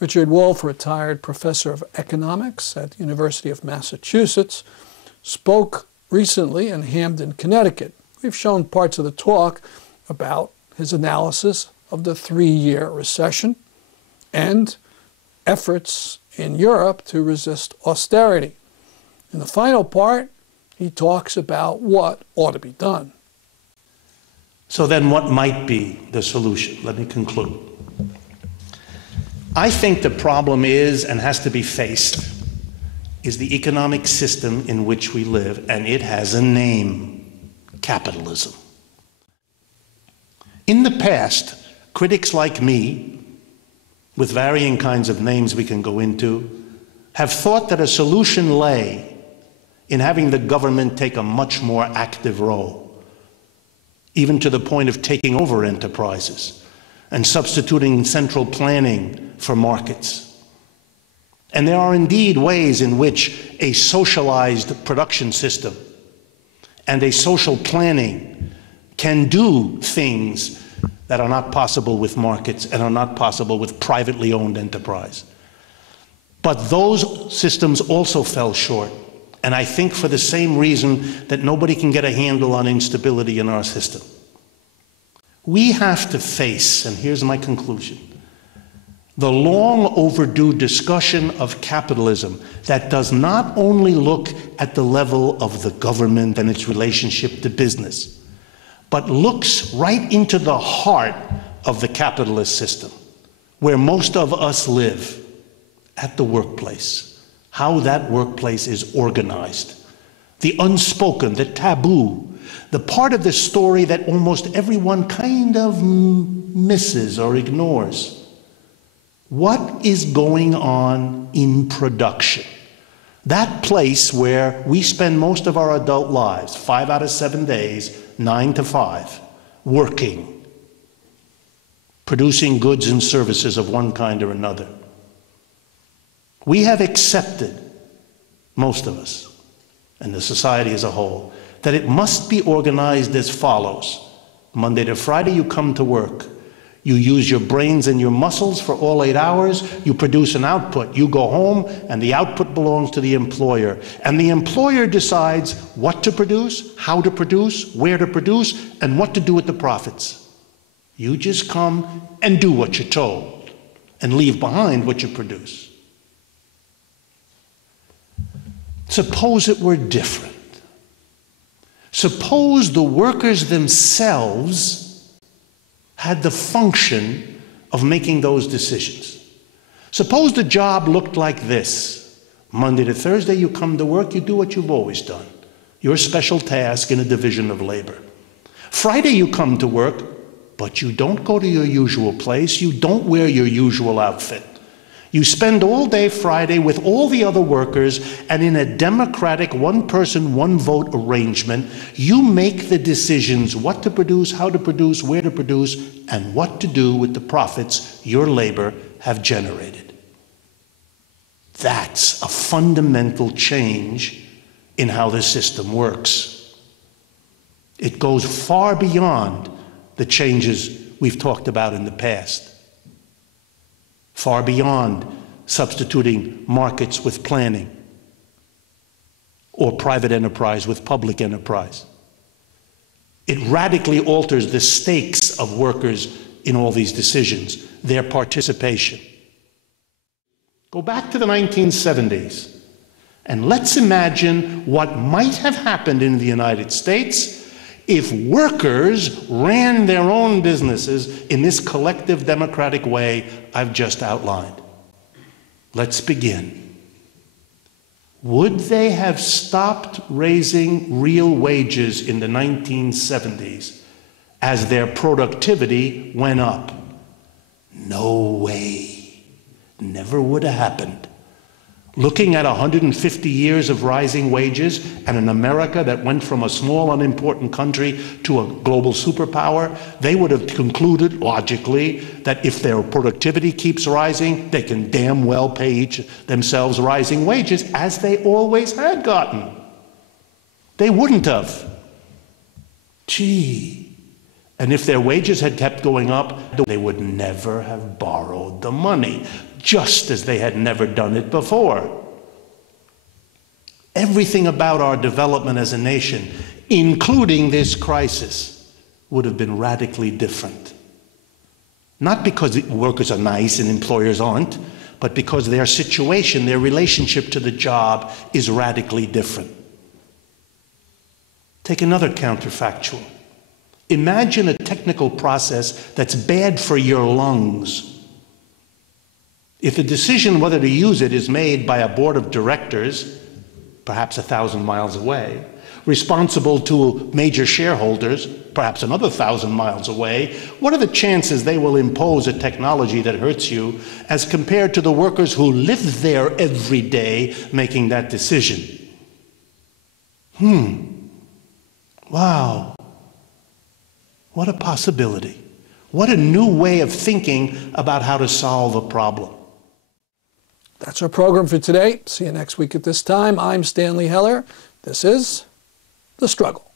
Richard Wolff, retired professor of economics at the University of Massachusetts, spoke recently in Hamden, Connecticut. We've shown parts of the talk about his analysis of the three-year recession and efforts in Europe to resist austerity. In the final part, he talks about what ought to be done. So then what might be the solution? Let me conclude. I think the problem is, and has to be faced, is the economic system in which we live, and it has a name: capitalism. In the past, critics like me, with varying kinds of names we can go into, have thought that a solution lay in having the government take a much more active role, even to the point of taking over enterprises and substituting central planning for markets. And there are indeed ways in which a socialized production system and a social planning can do things that are not possible with markets and are not possible with privately owned enterprise. But those systems also fell short, and I think for the same reason that nobody can get a handle on instability in our system. We have to face, and here's my conclusion, the long overdue discussion of capitalism that does not only look at the level of the government and its relationship to business, but looks right into the heart of the capitalist system, where most of us live, at the workplace, how that workplace is organized, the unspoken, the taboo, the part of the story that almost everyone kind of misses or ignores. What is going on in production? That place where we spend most of our adult lives, 5 out of 7 days, 9 to 5, working, producing goods and services of one kind or another. We have accepted, most of us, and the society as a whole, that it must be organized as follows. Monday to Friday, you come to work. You use your brains and your muscles for all 8 hours. You produce an output. You go home, and the output belongs to the employer. And the employer decides what to produce, how to produce, where to produce, and what to do with the profits. You just come and do what you're told and leave behind what you produce. Suppose it were different. Suppose the workers themselves had the function of making those decisions. Suppose the job looked like this. Monday to Thursday, you come to work, you do what you've always done. Your special task in a division of labor. Friday, you come to work, but you don't go to your usual place. You don't wear your usual outfit. You spend all day Friday with all the other workers, and in a democratic one-person, one-vote arrangement, you make the decisions what to produce, how to produce, where to produce, and what to do with the profits your labor have generated. That's a fundamental change in how the system works. It goes far beyond the changes we've talked about in the past. Far beyond substituting markets with planning or private enterprise with public enterprise. It radically alters the stakes of workers in all these decisions, their participation. Go back to the 1970s, and let's imagine what might have happened in the United States if workers ran their own businesses in this collective democratic way I've just outlined. Let's begin. Would they have stopped raising real wages in the 1970s as their productivity went up? No way. Never would have happened. Looking at 150 years of rising wages and an America that went from a small, unimportant country to a global superpower, they would have concluded, logically, that if their productivity keeps rising, they can damn well pay themselves rising wages, as they always had gotten. They wouldn't have. Gee, And if their wages had kept going up, they would never have borrowed the money, just as they had never done it before. Everything about our development as a nation, including this crisis, would have been radically different. Not because workers are nice and employers aren't, but because their situation, their relationship to the job is radically different. Take another counterfactual. Imagine a technical process that's bad for your lungs. If the decision whether to use it is made by a board of directors, perhaps 1,000 miles away, responsible to major shareholders, perhaps another 1,000 miles away, what are the chances they will impose a technology that hurts you as compared to the workers who live there every day making that decision? Wow. What a possibility. What a new way of thinking about how to solve a problem. That's our program for today. See you next week at this time. I'm Stanley Heller. This is The Struggle.